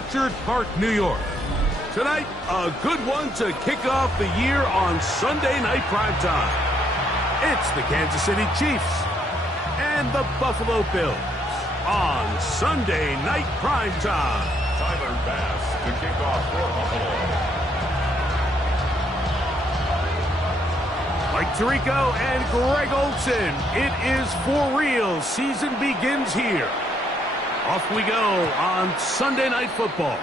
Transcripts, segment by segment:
Orchard Park, New York. Tonight, a good one to kick off the year on Sunday Night Primetime. It's the Kansas City Chiefs and the Buffalo Bills on Sunday Night Primetime. Tyler Bass to kick off for Buffalo. Mike Tirico and Greg Olson. It is for real. Season begins here. Off we go on Sunday Night Football.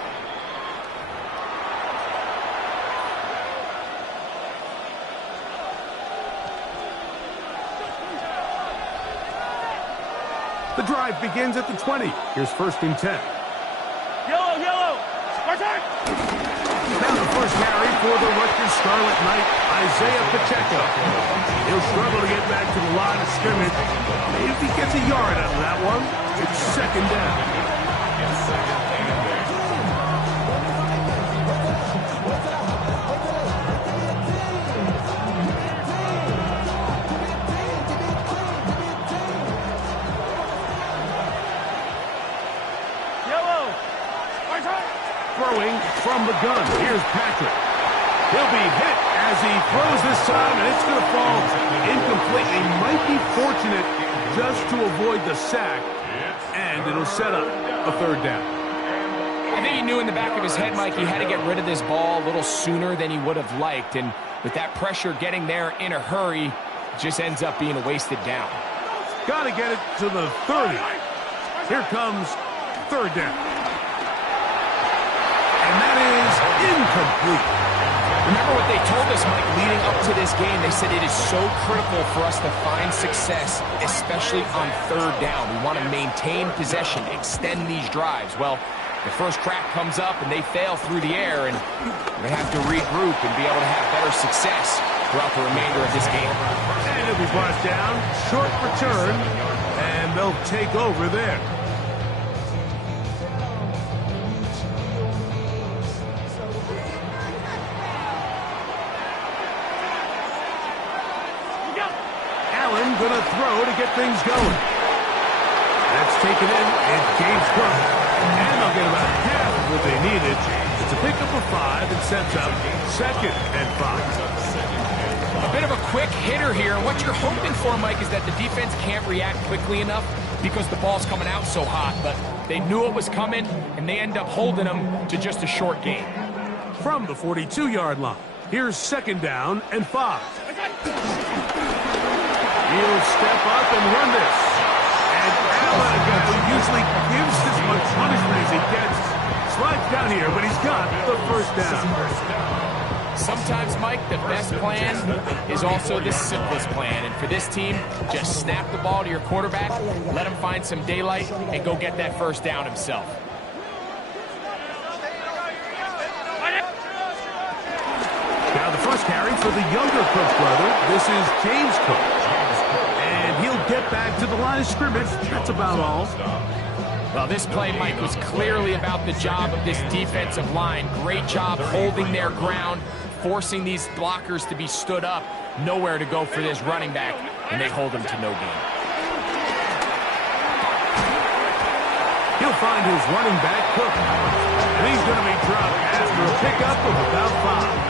The drive begins at the 20. Here's 1st and 10. Yellow! Spartan! Now the first carry for the Rutgers Scarlet Knight, Isaiah Pacheco. He'll struggle to get back to the line of scrimmage. Maybe he gets a yard out of that one. It's 2nd down. Throwing from the gun. Here's Patrick. He'll be hit as he throws this time, and it's going to fall incomplete. He might be fortunate just to avoid the sack, and it'll set up a 3rd down. I think he knew in the back of his head, Mike, he had to get rid of this ball a little sooner than he would have liked, and with that pressure getting there in a hurry, it just ends up being a wasted down. Got to get it to the 30. Here comes 3rd down. And that is incomplete. Remember what they told us, Mike, leading up to this game. They said it is so critical for us to find success, especially on 3rd down. We want to maintain possession, extend these drives. Well, the first crack comes up, and they fail through the air, and they have to regroup and be able to have better success throughout the remainder of this game. And it'll be brought down, short return, and they'll take over there. Going to throw to get things going. That's taken in. It's James Cook. And they'll get about half of what they needed. It's a pickup of 5 and sets up 2nd and 5. A bit of a quick hitter here. And what you're hoping for, Mike, is that the defense can't react quickly enough because the ball's coming out so hot. But they knew it was coming, and they end up holding them to just a short gain. From the 42-yard line, here's 2nd down and 5. He'll step up and run this. And Allen, who usually gives as much punishment as he gets, slides down here, but he's got the 1st down. Sometimes, Mike, the best plan is also the simplest plan. And for this team, just snap the ball to your quarterback, let him find some daylight, and go get that 1st down himself. Now the first carry for the younger Cook brother. This is James Cook. He'll get back to the line of scrimmage. That's about all. Well, this play, Mike, was clearly about the job of this defensive line. Great job holding their ground, forcing these blockers to be stood up. Nowhere to go for this running back, and they hold him to no gain. He'll find his running back, Cook. And he's going to be dropped after a pickup of about 5.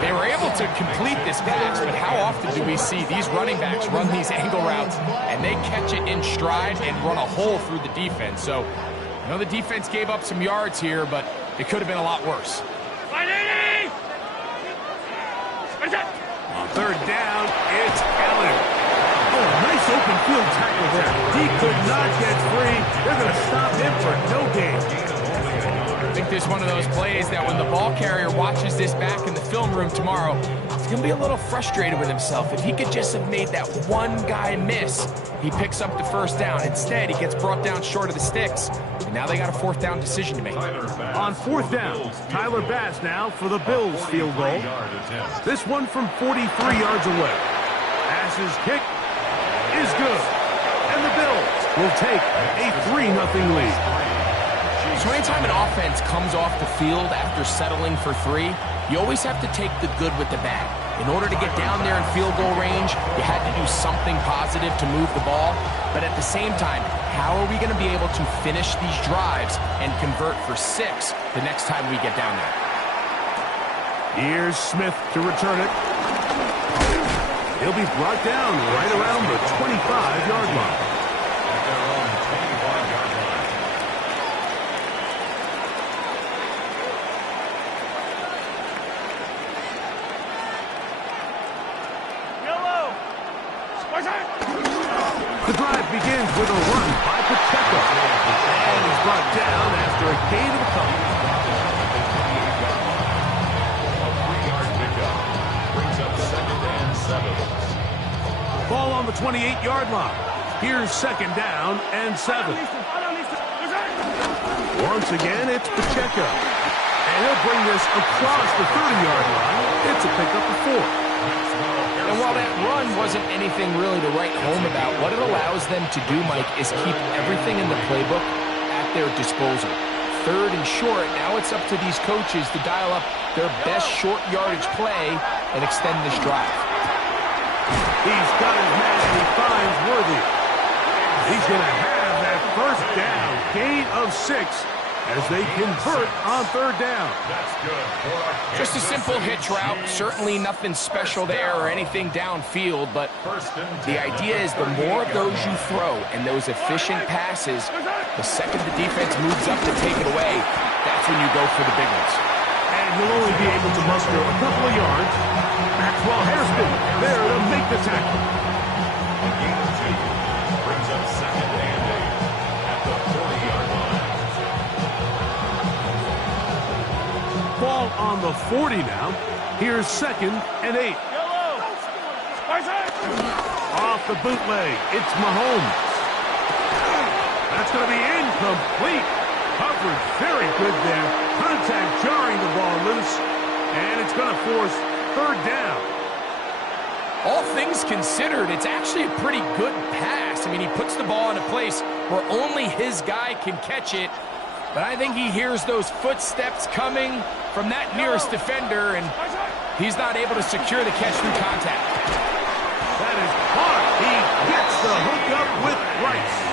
They were able to complete this pass, but how often do we see these running backs run these angle routes and they catch it in stride and run a hole through the defense? So, I know the defense gave up some yards here, but it could have been a lot worse. On 3rd down, it's Allen. Oh, nice open field tackle there. He could not get free. They're going to stop him for no gain. I think this is one of those plays that when the ball carrier watches this back in the film room tomorrow, he's going to be a little frustrated with himself. If he could just have made that one guy miss, he picks up the 1st down. Instead, he gets brought down short of the sticks, and now they got a 4th down decision to make. On 4th down, Tyler Bass now for the Bills field goal. This one from 43 yards away. Bass's kick is good, and the Bills will take a 3-0 lead. So anytime an offense comes off the field after settling for 3, you always have to take the good with the bad. In order to get down there in field goal range, you had to do something positive to move the ball. But at the same time, how are we going to be able to finish these drives and convert for 6 the next time we get down there? Here's Smith to return it. He'll be brought down right around the 25-yard line. At their own 25-yard line. Yellow. Spartak. The drive begins with a run by Pacheco. And he's brought down after a gain of a couple. A 3-yard pickup. Brings up 2nd and 7. Ball on the 28-yard line. Here's 2nd down and 7. Once again, it's Pacheco. And he'll bring this across the 30-yard line. It's a pickup of 4. And while that run wasn't anything really to write home about, what it allows them to do, Mike, is keep everything in the playbook at their disposal. 3rd and short, now it's up to these coaches to dial up their best short yardage play and extend this drive. He's got his man and he finds Worthy. He's going to have that 1st down, gain of 6 as they convert on 3rd down. That's good for Just a simple hitch route, certainly nothing special there or anything downfield, but the idea is the more of those you throw and those efficient passes, the second the defense moves up to take it away, that's when you go for the big ones. And he'll only be able to muster a couple of yards. Maxwell Hairston there to make the tackle. A gain of 2. Brings up 2nd and 8 at the 40-yard line. Ball on the 40 now. Here's 2nd and 8. Yellow. Spartak. Off the bootleg, it's Mahomes. That's going to be incomplete. Coverage very good there. Contact jarring the ball loose. And it's going to force 3rd down. All things considered, it's actually a pretty good pass. I mean, he puts the ball in a place where only his guy can catch it. But I think he hears those footsteps coming from that nearest defender, and he's not able to secure the catch through contact. That is caught. He gets the hook up with Rice.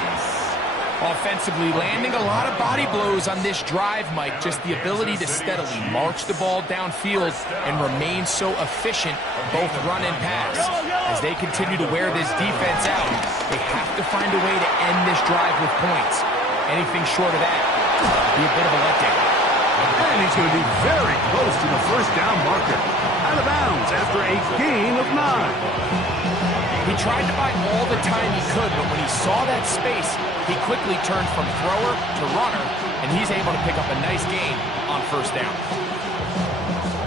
Offensively, landing a lot of body blows on this drive, Mike. Just the ability to steadily march the ball downfield and remain so efficient, both run and pass. As they continue to wear this defense out, they have to find a way to end this drive with points. Anything short of that would be a bit of a letdown. And he's going to be very close to the 1st down marker. Out of bounds after a gain of 9. He tried to buy all the time he could, but when he saw that space, he quickly turned from thrower to runner, and he's able to pick up a nice gain on 1st down.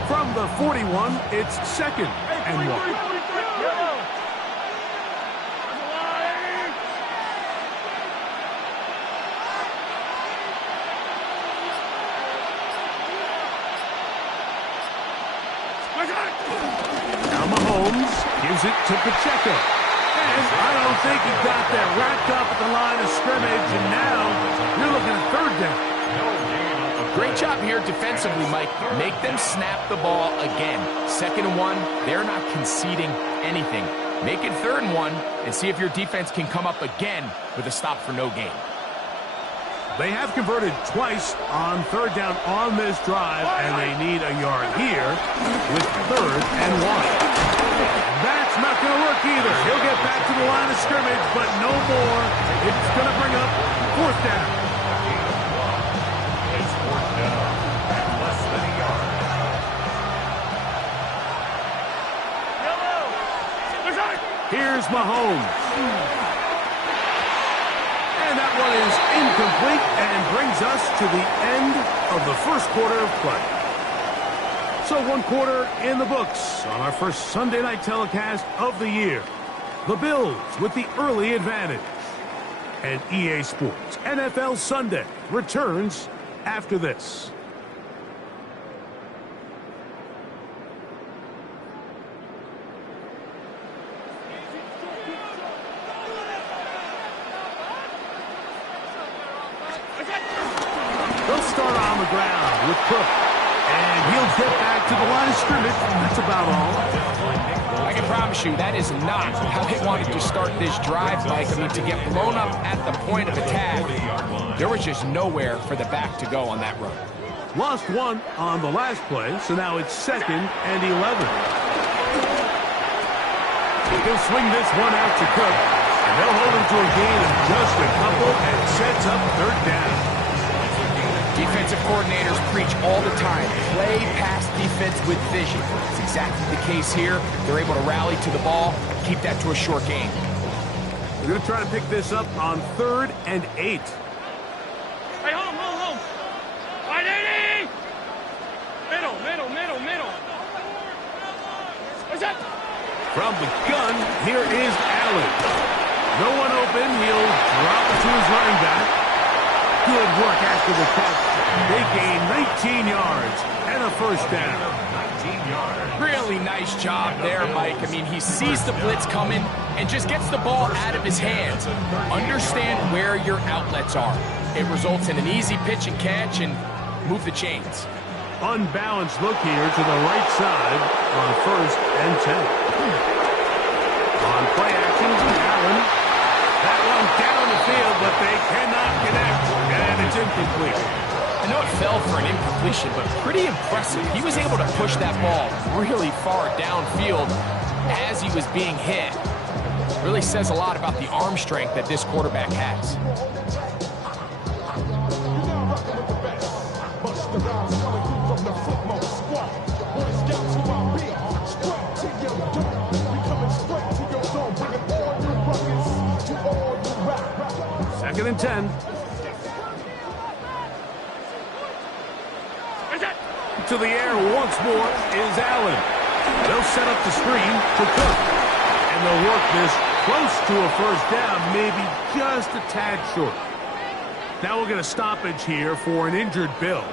From the 41, it's 2nd and 1. Now Mahomes gives it to Pacheco. And I don't think he got that wrapped up at the line of scrimmage, and now you're looking at 3rd down. Great job here defensively, Mike. Make them snap the ball again. 2nd and 1, they're not conceding anything. Make it 3rd and 1 and see if your defense can come up again with a stop for no gain. They have converted twice on 3rd down on this drive, and they need a yard here with 3rd and 1. That's not going to work either. He'll get back to the line of scrimmage, but no more. It's going to bring up 4th down. It's 4th down at less than a yard. Here's Mahomes. And that one is incomplete and brings us to the end of the 1st quarter of play. So 1 quarter in the books on our first Sunday night telecast of the year. The Bills with the early advantage. And EA Sports NFL Sunday returns after this. They'll start on the ground with Cook. And he'll get back to the line of scrimmage. That's about all. I can promise you that is not how they wanted to start this drive, Mike. I mean, to get blown up at the point of attack, there was just nowhere for the back to go on that run. Lost one on the last play, so now it's 2nd and 11. He'll swing this one out to Cook, and they'll hold him to a gain of just a couple and sets up 3rd down. Defensive coordinators preach all the time, play pass defense with vision. It's exactly the case here. They're able to rally to the ball, keep that to a short gain. They're going to try to pick this up on 3rd and 8. Hey, home. 580! Middle. What's that? From the gun, here is Allen. No one open. He'll drop it to his running back. Good work after the catch. They gain 19 yards and a 1st down. 19 yards. Really nice job there, Mike. I mean, he sees the blitz coming and just gets the ball out of his hands. Understand where your outlets are. It results in an easy pitch and catch and move the chains. Unbalanced look here to the right side on 1st and 10. On play action, Allen. That one down the field, but they cannot connect, and it's incomplete. I know it fell for an incompletion, but pretty impressive. He was able to push that ball really far downfield as he was being hit. Really says a lot about the arm strength that this quarterback has. Second and 10. To the air once more is Allen. They'll set up the screen to Cook. And they'll work this close to a 1st down, maybe just a tad short. Now we'll get a stoppage here for an injured Bill.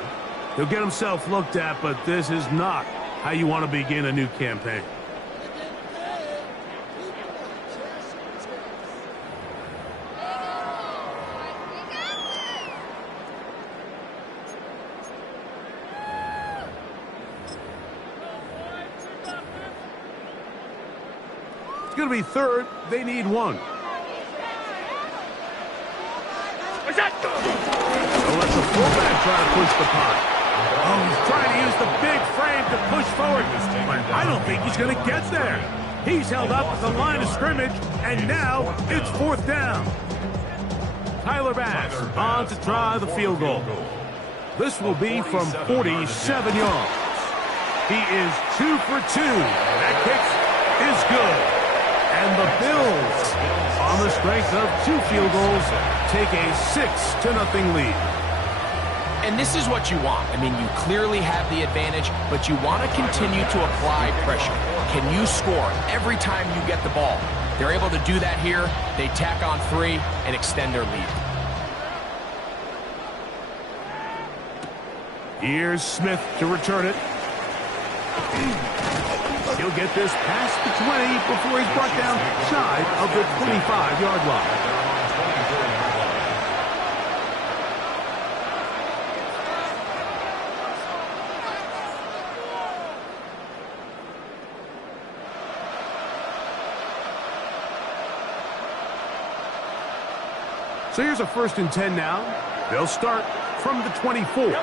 He'll get himself looked at, but this is not how you want to begin a new campaign. It's going to be 3rd. They need 1. What's that? They'll let the fullback try to push the punt. Oh, he's trying to use the big frame to push forward, but I don't think he's going to get there. He's held up at the line of scrimmage, and now it's 4th down. Tyler Bass on to try the field goal. This will be from 47 yards. He is 2 for 2. That kick is good. And the Bills, on the strength of 2 field goals, take a 6-0 lead. And this is what you want. I mean, you clearly have the advantage, but you want to continue to apply pressure. Can you score every time you get the ball? They're able to do that here. They tack on 3 and extend their lead. Here's Smith to return it. He'll get this past the 20 before he's brought down shy of the 25-yard line. So here's a 1st and 10 now. They'll start from the 24.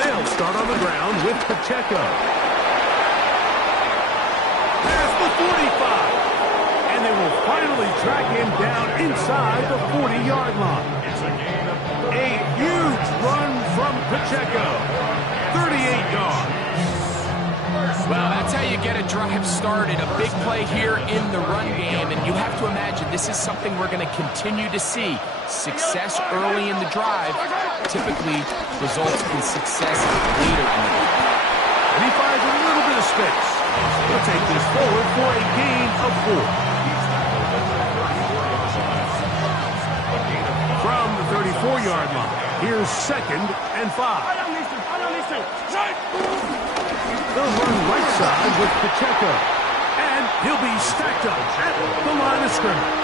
They'll start on the ground with Pacheco. There's the 45. And they will finally track him down inside the 40-yard line. A huge run from Pacheco. 38 yards. Well, that's how you get a drive started. A big play here in the run game, and you have to imagine this is something we're going to continue to see. Success early in the drive typically results in success later in the game. And he finds a little bit of space. He'll take this forward for a gain of 4. From the 34-yard line, here's 2nd and 5. They'll run right side with Pacheco. And he'll be stacked up at the line of scrimmage.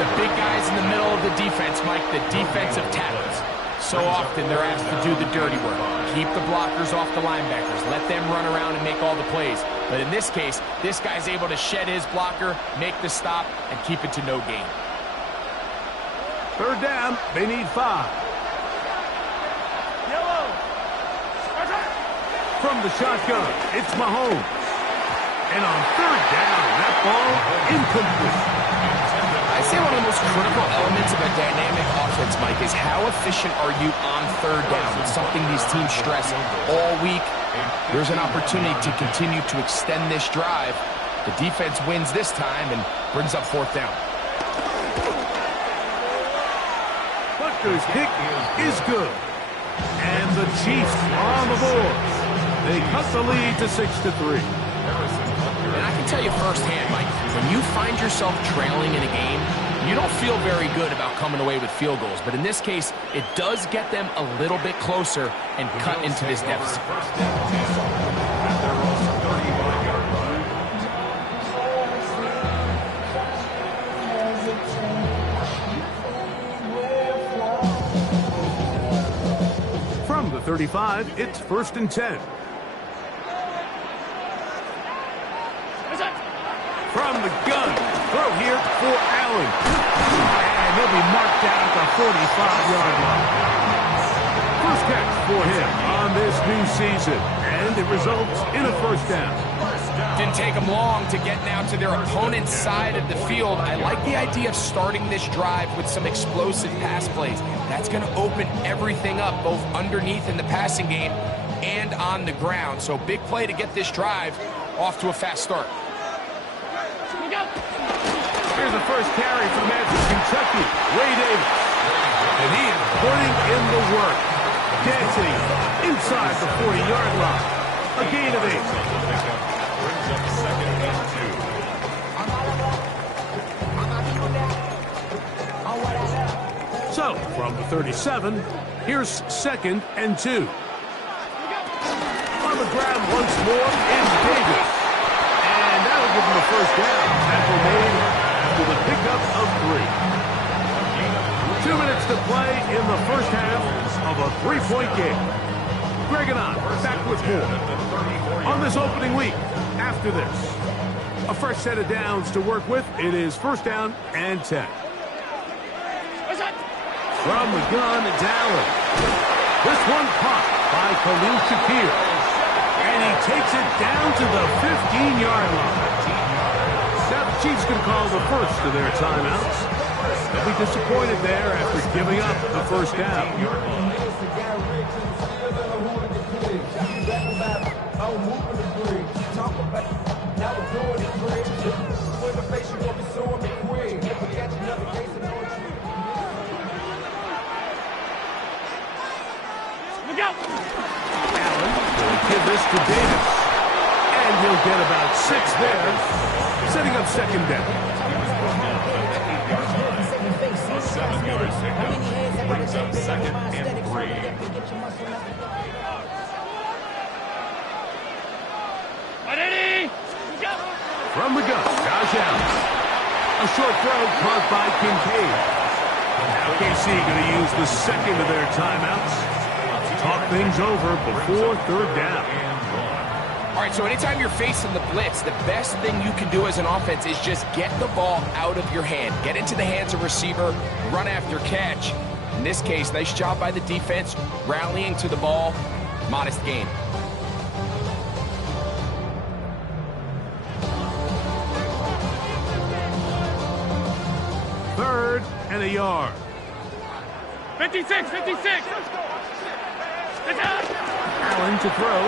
The big guys in the middle of the defense, Mike, the defensive tackles. So often they're asked to do the dirty work. Keep the blockers off the linebackers. Let them run around and make all the plays. But in this case, this guy's able to shed his blocker, make the stop, and keep it to no gain. Third down, they need 5. Yellow. From the shotgun, it's Mahomes. And on third down, that ball incomplete. I say one of the most critical elements of a dynamic offense, Mike, is how efficient are you on third down? It's something these teams stress all week. There's an opportunity to continue to extend this drive. The defense wins this time and brings up fourth down. Butker's kick is good. And the Chiefs are on the board. They cut the lead to 6-3. And I can tell you firsthand, Mike, when you find yourself trailing in a game, you don't feel very good about coming away with field goals. But in this case, it does get them a little bit closer and cut into this deficit. From the 35, it's 1st and 10. From the gun, throw here for Allen. And he'll be marked down at the 45-yard line. First catch for him on this new season, and it results in a first down. Didn't take them long to get now to their opponent's side of the field. I like the idea of starting this drive with some explosive pass plays. That's going to open everything up, both underneath in the passing game and on the ground. So big play to get this drive off to a fast start. Here's the first carry for the man from Kentucky, Ray Davis. And he is putting in the work, dancing inside the 40-yard line. A gain of 8. Brings up 2nd and 2. So, from the 37, here's 2nd and 2. On the ground once more is Davis. And that'll give him a first down. Tackle made after the pickup of 3. 2 minutes to play in the first half of a 3-point game. Greg and I back with more on this opening week. After this, a fresh set of downs to work with. It is 1st down and 10. From the gun, it's Allen. This one popped by Khalil Shakir. And he takes it down to the 15-yard line. Now the Chiefs can call the first of their timeouts. They'll be disappointed there after giving up the first down. Allen will give this to Davis. And he'll get about 6 there, setting up 2nd down. A 7-yard pickup brings up 2nd and 3. From the gun, Josh Allen. A short throw caught by Kincaid. Now KC going to use the second of their timeouts. Talk things over before 3rd down. All right, so anytime you're facing the blitz, the best thing you can do as an offense is just get the ball out of your hand. Get into the hands of receiver, run after catch. In this case, nice job by the defense, rallying to the ball. Modest gain. Third and a yard. 56, 56. Allen to throw.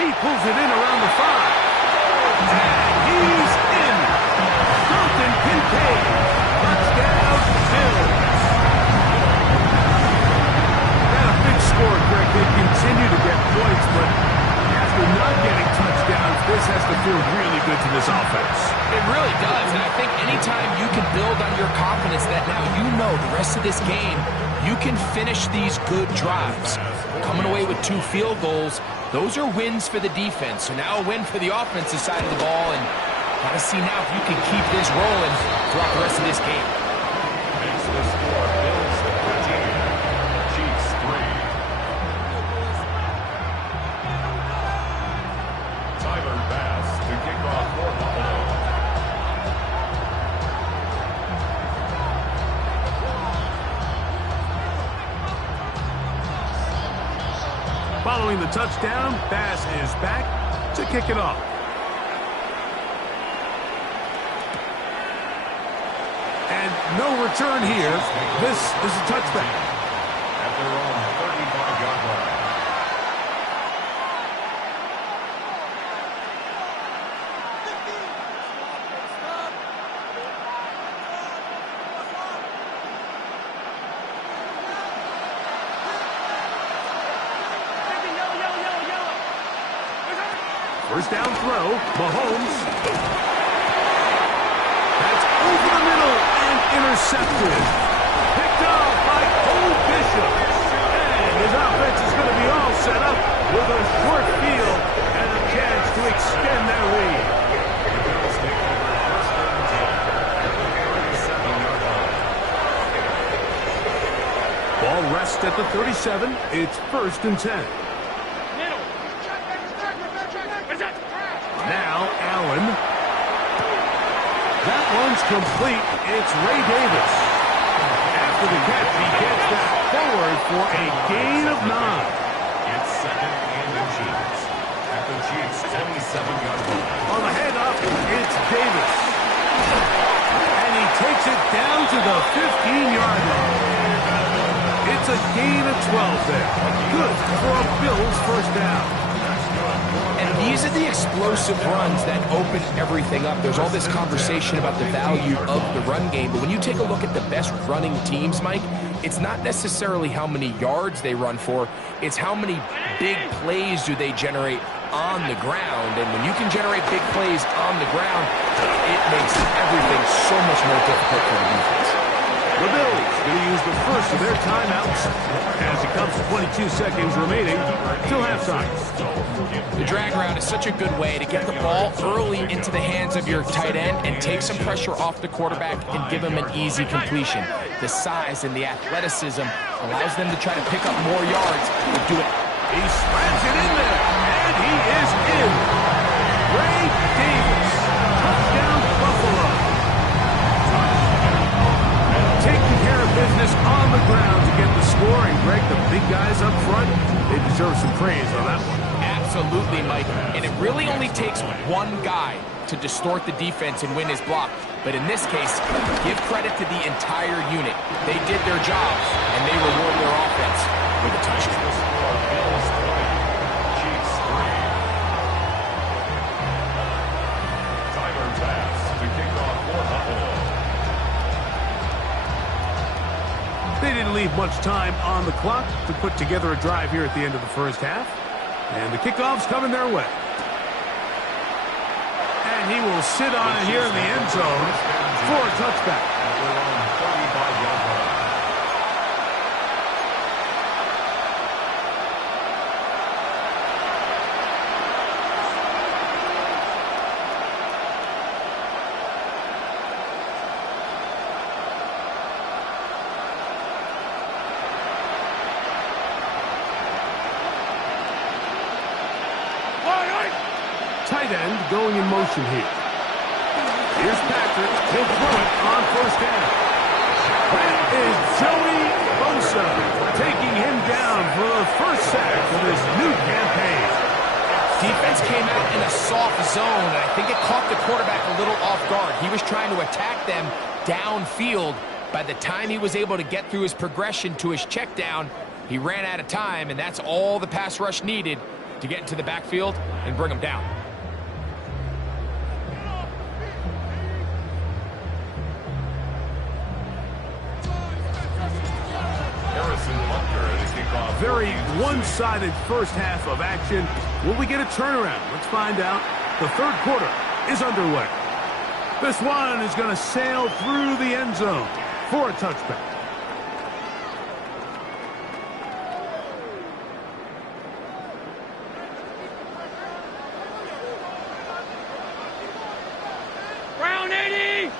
He pulls it in around the 5. And he's in. Dalton Kincaid. Touchdown, Bills. And a big score, Greg. They continue to get points, but after not getting touchdowns, this has to feel really good to this offense. It really does, and I think anytime you can build on your confidence that now you know the rest of this game, you can finish these good drives. Coming away with 2 field goals, those are wins for the defense. So now a win for the offensive side of the ball, and got to see now if you can keep this rolling throughout the rest of this game. Makes the score Bills 13, Following the touchdown, pass is back to kick it off. And no return here. This is a touchback. At their own 35-yard line. First down throw, Mahomes. That's over the middle and intercepted. Picked off by Cole Bishop. And his offense is going to be all set up with a short field and a chance to extend their lead. The Bills take over first and 10 at the 37-yard line. Ball rests at the 37. It's first and 10. Now Allen. That one's complete. It's Ray Davis. After the catch, he gets that forward for a gain of 9. It's second and Chiefs. At the Chiefs' 27-yard line. On the handoff, it's Davis. And he takes it down to the 15-yard line. It's a gain of 12 there. Good for a Bills first down. And these are the explosive runs that open everything up. There's all this conversation about the value of the run game, but when you take a look at the best running teams, Mike, it's not necessarily how many yards they run for, it's how many big plays do they generate on the ground. And when you can generate big plays on the ground, it makes everything so much more difficult for the defense. The Bills going to use the first of their timeouts as it comes to 22 seconds remaining till halftime. The drag route is such a good way to get the ball early into the hands of your tight end and take some pressure off the quarterback and give him an easy completion. The size and the athleticism allows them to try to pick up more yards and do it. He slams it in there, and he is in. Ray Davis, touchdown Buffalo. Taking care of business on the ground to get the score, and Greg, the big guys up front, they deserve some praise on that one. Absolutely, Mike. And it really only takes one guy to distort the defense and win his block. But in this case, give credit to the entire unit. They did their jobs, and they reward their offense with a touchdown. Bills 20, Chiefs 3. Tyler pass to kick off for Buffalo. They didn't leave much time on the clock to put together a drive here at the end of the first half. And the kickoff's coming their way. And he will sit on it here in the end zone for a touchback. At their own 35-yard line. Tight end going in motion here. Here's Patrick. He'll throw it on first down. That is Joey Bosa taking him down for the first sack of this new campaign. Defense came out in a soft zone, and I think it caught the quarterback a little off guard. He was trying to attack them downfield. By the time he was able to get through his progression to his check down, he ran out of time, and that's all the pass rush needed to get into the backfield and bring him down. Very one-sided first half of action. Will we get a turnaround? Let's find out. The third quarter is underway. This one is going to sail through the end zone for a touchback. Brown 80!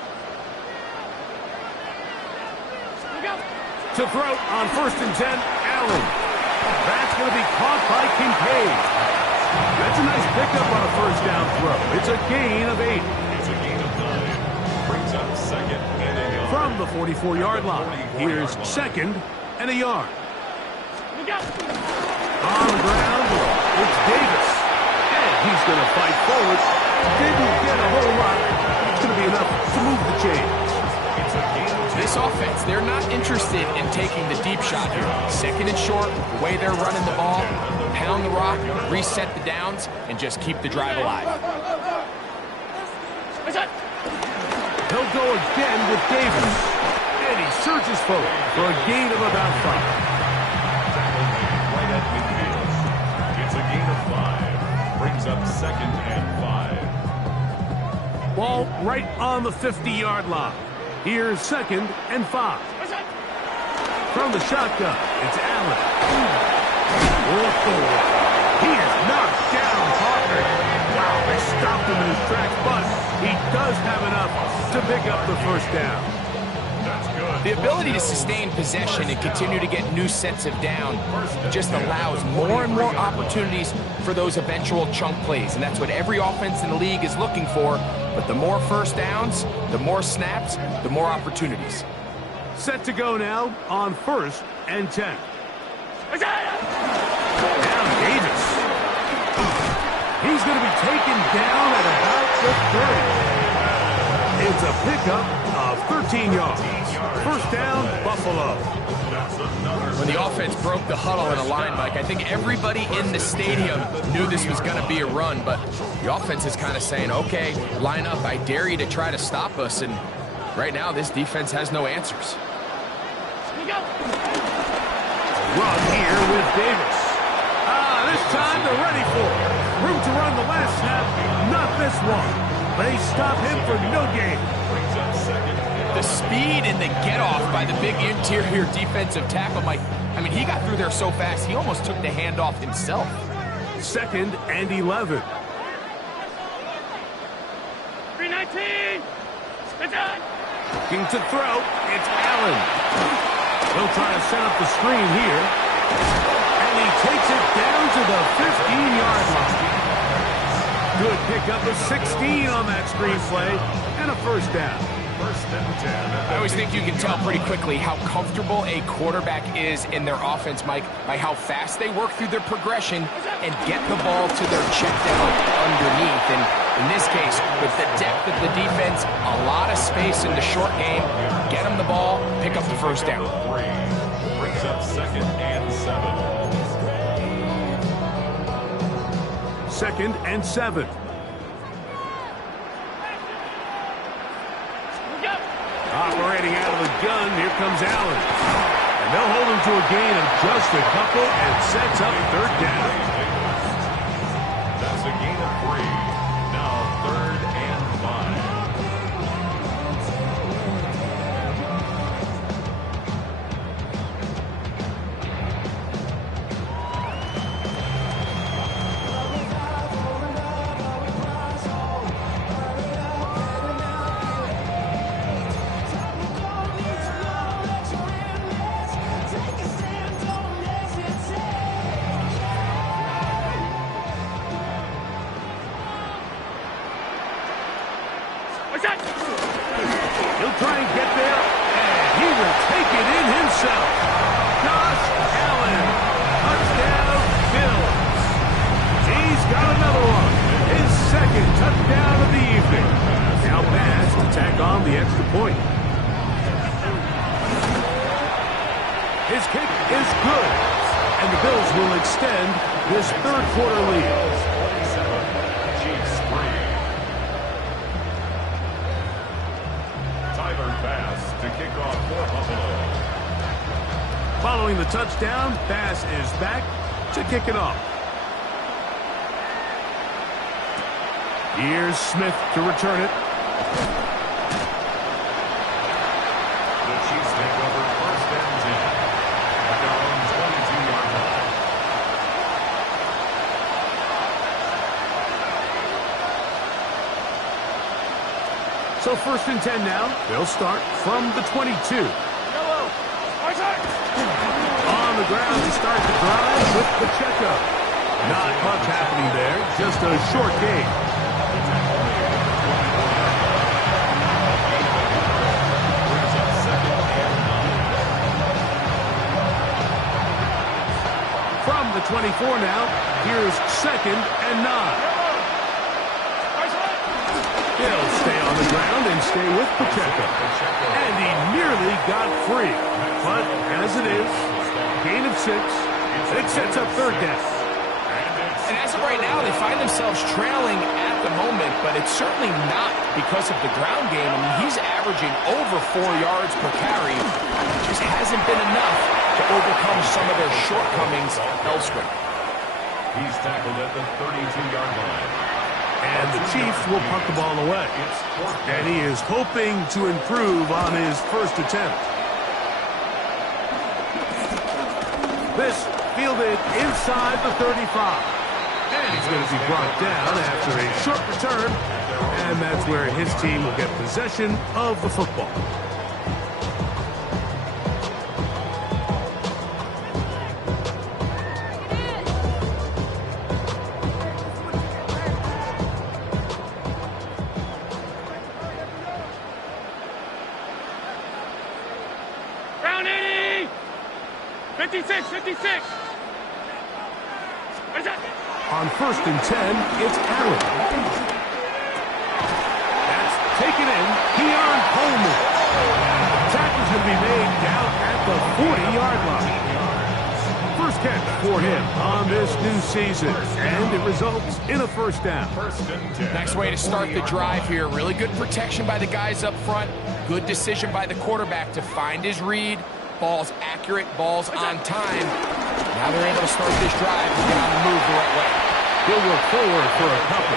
To throw on first and 10, Allen. That's going to be caught by Kincaid. That's a nice pickup on a first down throw. It's a gain of 8. It's a gain of 9. Brings up second and a yard. From the 44-yard line, here's second and a yard. On the ground, it's Davis. And he's going to fight forward. Didn't get a whole lot. It's going to be enough to move the chains. This offense, they're not interested in taking the deep shot here. Second and short, the way they're running the ball, pound the rock, reset the downs, and just keep the drive alive. He'll go again with Davis. And he surges forward for a gain of about 5. Right at midfield. It's a gain of 5. Brings up second and 5. Ball right on the 50-yard line. Here's second and 5. From the shotgun, it's Allen. He is knocked down hard. Wow, they stopped him in his tracks, but he does have enough to pick up the first down. That's good. The ability to sustain possession and continue to get new sets of down just allows more and more opportunities for those eventual chunk plays, and that's what every offense in the league is looking for. But the more first downs, the more snaps, the more opportunities. Set to go now on 1st and 10. Now Davis. He's going to be taken down at about the 30. It's a pickup of 13 yards. First down, Buffalo. When the offense broke the huddle in a line, Mike, I think everybody in the stadium knew this was going to be a run, but the offense is kind of saying, okay, line up, I dare you to try to stop us, and right now this defense has no answers. Run here with Davis. This time they're ready for it. Room to run the last snap, not this one. They stop him for no gain. The speed and the get-off by the big interior defensive tackle, Mike, I mean, he got through there so fast, he almost took the handoff himself. Second and 11. 319. It's on. Looking to throw, it's Allen. He'll try to set up the screen here. And he takes it down to the 15-yard line. Good pickup of 16 on that screen play, and a first down. First and 10. I always think you can tell pretty quickly how comfortable a quarterback is in their offense, Mike, by how fast they work through their progression and get the ball to their check down underneath. And in this case, with the depth of the defense, a lot of space in the short game, get them the ball, pick up the first down. 3. Brings up second and 7. Second and 7. Operating out of the gun, here comes Allen. And they'll hold him to a gain of just a couple and sets up third down. That's a gain of 3. Now third and He'll try and get there, and he will take it in himself. Josh Allen, touchdown Bills. He's got another one, his second touchdown of the evening. Now Bass to tack on the extra point. His kick is good, and the Bills will extend this third quarter lead. Following the touchdown, Bass is back to kick it off. Here's Smith to return it. The Chiefs take over first and 10 at their own 22-yard line. So first and 10 now. They'll start from the 22. On the ground to start the drive with Pacheco. Not much happening there, just a short game. the 24 now. Here's 2nd and 9. He'll stay on the ground and stay with Pacheco. And he nearly got free. But as it is, gain of 6. It sets up 3rd down. And as of right now, they find themselves trailing at the moment, but it's certainly not because of the ground game. I mean, he's averaging over 4 yards per carry. It just hasn't been enough to overcome some of their shortcomings elsewhere. He's tackled at the 32-yard line. And the Chiefs will punt the ball away. And he is hoping to improve on his first attempt. This fielded inside the 35. And he's going to be brought down after a short return. And that's where his team will get possession of the football. Round 80! 56, 56! Where's that? On 1st and 10, it's Allen. That's taken in. Keon Coleman. Tackle's going to be made down at the 40-yard line. First catch for him on this new season, and it results in a 1st down. Nice way to start the drive here. Really good protection by the guys up front. Good decision by the quarterback to find his read. Ball's accurate, ball's on time. Now they're able to start this drive and get on the move the right way. He'll work forward for a couple.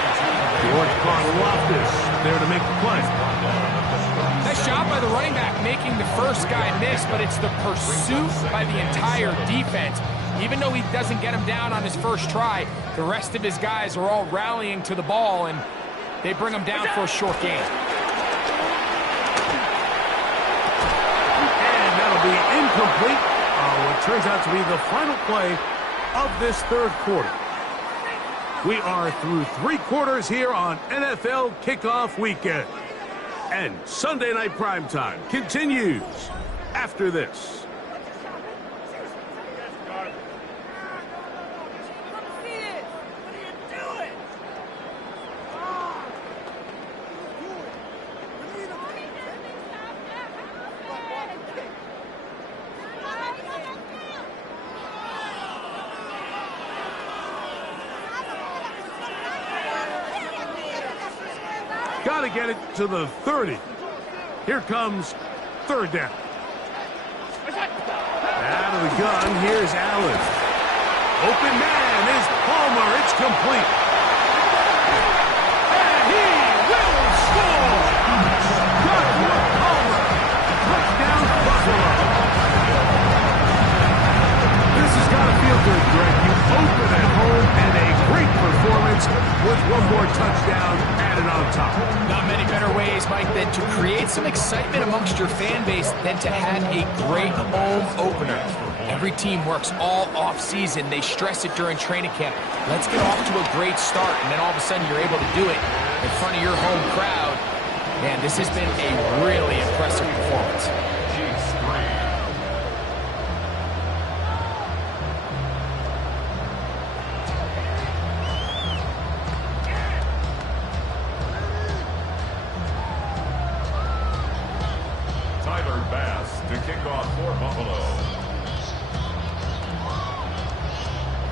George Karlaftis there to make the play. Nice job by the running back making the first guy miss, but it's the pursuit by the entire defense. Even though he doesn't get him down on his first try, the rest of his guys are all rallying to the ball, and they bring him down for a short gain. Be incomplete. What turns out to be the final play of this 3rd quarter. We are through 3 quarters here on NFL Kickoff Weekend. And Sunday Night Primetime continues after this. Got to get it to the 30. Here comes 3rd down. Out of the gun, here's Allen. Open man is Palmer. It's complete. And he will score. Joshua Palmer. Touchdown, Buffalo. This has got to feel good, Greg. You open at home and a great performance with one more touchdown added on top. Not many better ways, Mike, than to create some excitement amongst your fan base than to have a great home opener. Every team works all off-season. They stress it during training camp. Let's get off to a great start, and then all of a sudden you're able to do it in front of your home crowd. Man, this has been a really impressive performance.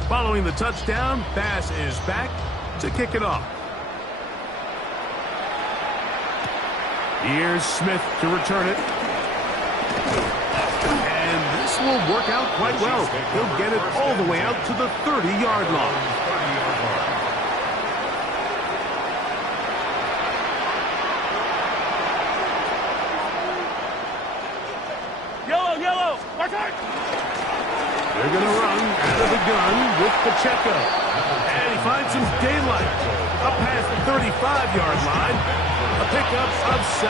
Following the touchdown, Bass is back to kick it off. Here's Smith to return it. And this will work out quite well. He'll get it all the way out to the 30-yard line. Yellow, yellow! Watch out! They're going to run out of the gun with Pacheco. And he finds some daylight. Up past the 35-yard line. A pickup of 7.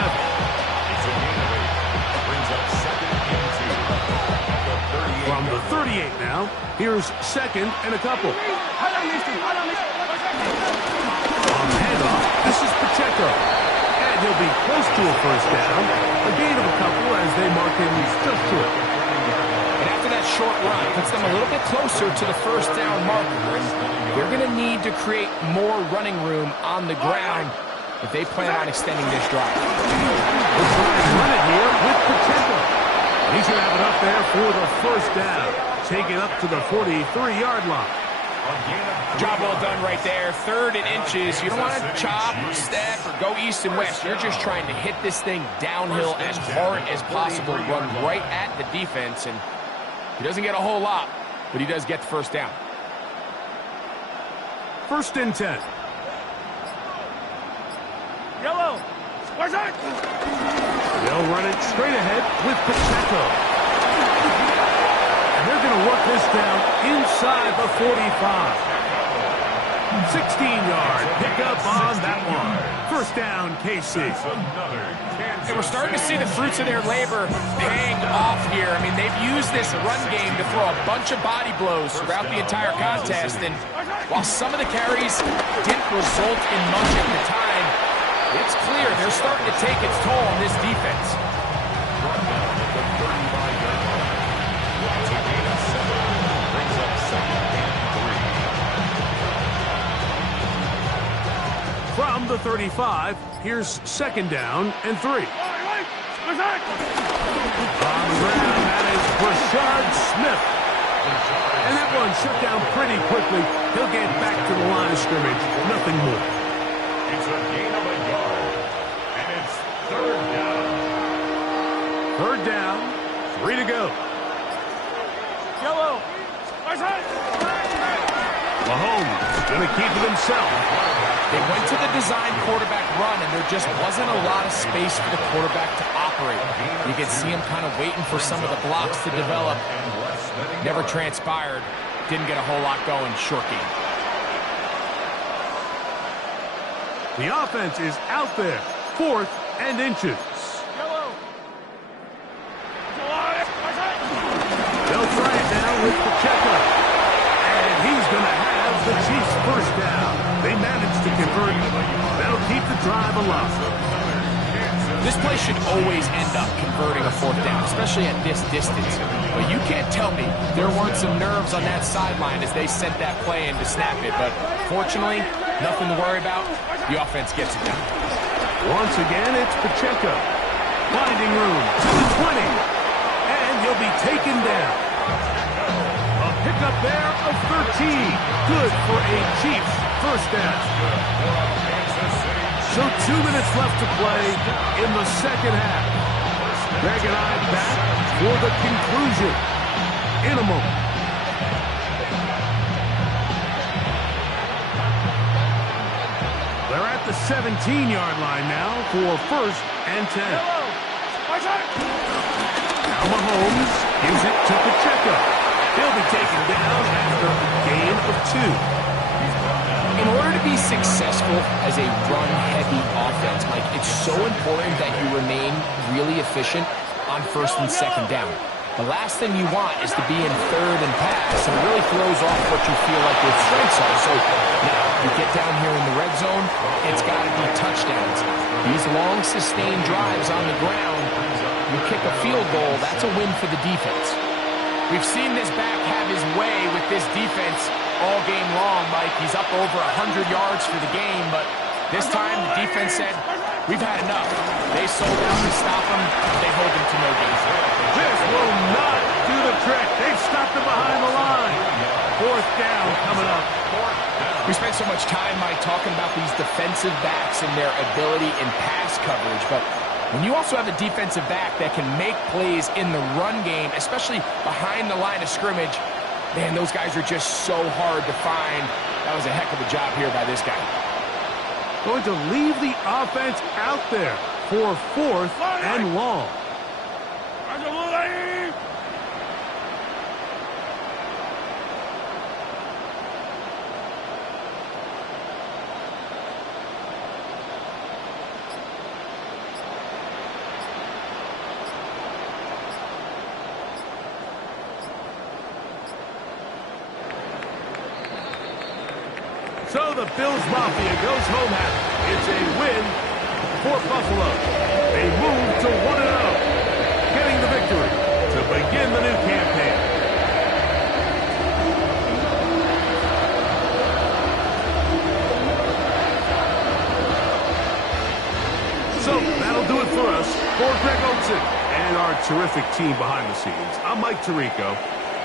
From the 38 now, here's 2nd and a couple. On the handoff, this is Pacheco. And he'll be close to a 1st down. A gain of a couple as they mark him just short. short run puts them a little bit closer to the first down marker. And they're going to need to create more running room on the ground if they plan on extending this drive. We'll try and run it here with Pacheco. He's going to have it up there for the first down. Take it up to the 43-yard line. Job well done right there. 3rd and inches. You don't want to chop, step, or go east and west. You're just trying to hit this thing downhill as hard as possible, run right at the defense, and he doesn't get a whole lot, but he does get the first down. 1st and 10. Yellow. Where's that? They'll run it straight ahead with Pacheco. They're going to work this down inside the 45. 16-yard pickup on that one. First down, KC. And we're starting to see the fruits of their labor paying off here. I mean, they've used this run game to throw a bunch of body blows throughout the entire contest. And while some of the carries didn't result in much at the time, it's clear they're starting to take its toll on this defense. From the 35, here's 2nd down and 3. On the ground, that is Rashard Smith. And that one shut down pretty quickly. He'll get back to the line of scrimmage. Nothing more. It's a gain of a yard. And it's 3rd down. 3rd down, 3 to go. Yellow. Where's that? Mahomes going to keep it himself. They went to the design quarterback run, and there just wasn't a lot of space for the quarterback to operate. You could see him kind of waiting for some of the blocks to develop. Never transpired. Didn't get a whole lot going. Short game. The offense is out there. 4th and inches. Yellow. They'll try it now with Pacheco. And he's going to have the Chiefs' first down. They managed to convert. That'll keep the drive alive. This play should always end up converting a 4th down, especially at this distance. But you can't tell me there weren't some nerves on that sideline as they sent that play in to snap it. But fortunately, nothing to worry about. The offense gets it done. Once again, it's Pacheco. Finding room to the 20. And he'll be taken down. A pickup there of 13. Good for a Chiefs first down. So 2 minutes left to play in the 2nd half. Greg and I back for the conclusion in a moment. They're at the 17-yard line now for 1st and 10. Now Mahomes gives it to Pacheco. He'll be taken down after a gain of 2. In order to be successful as a run-heavy offense, Mike, it's so important that you remain really efficient on 1st and 2nd down. The last thing you want is to be in 3rd and pass, and it really throws off what you feel like your strengths are. So now you get down here in the red zone, it's got to be touchdowns. These long, sustained drives on the ground, you kick a field goal, that's a win for the defense. We've seen this back have his way with this defense all game long, Mike. He's up over 100 yards for the game, but this time the defense said, we've had enough. They sold out to stop him. They hold him to no gain. This will not do the trick. They've stopped him behind the line. 4th down coming up. We spent so much time, Mike, talking about these defensive backs and their ability in pass coverage, but when you also have a defensive back that can make plays in the run game, especially behind the line of scrimmage, man, those guys are just so hard to find. That was a heck of a job here by this guy. Going to leave the offense out there for 4th and long. So the Bills Mafia goes home happy. It's a win for Buffalo. They move to 1-0, getting the victory to begin the new campaign. our terrific team behind the scenes. I'm Mike Tirico.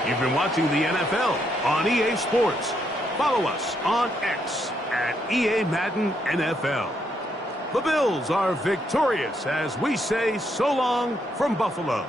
You've been watching the NFL on EA Sports. Follow us on X at EA Madden NFL. The Bills are victorious as we say so long from Buffalo.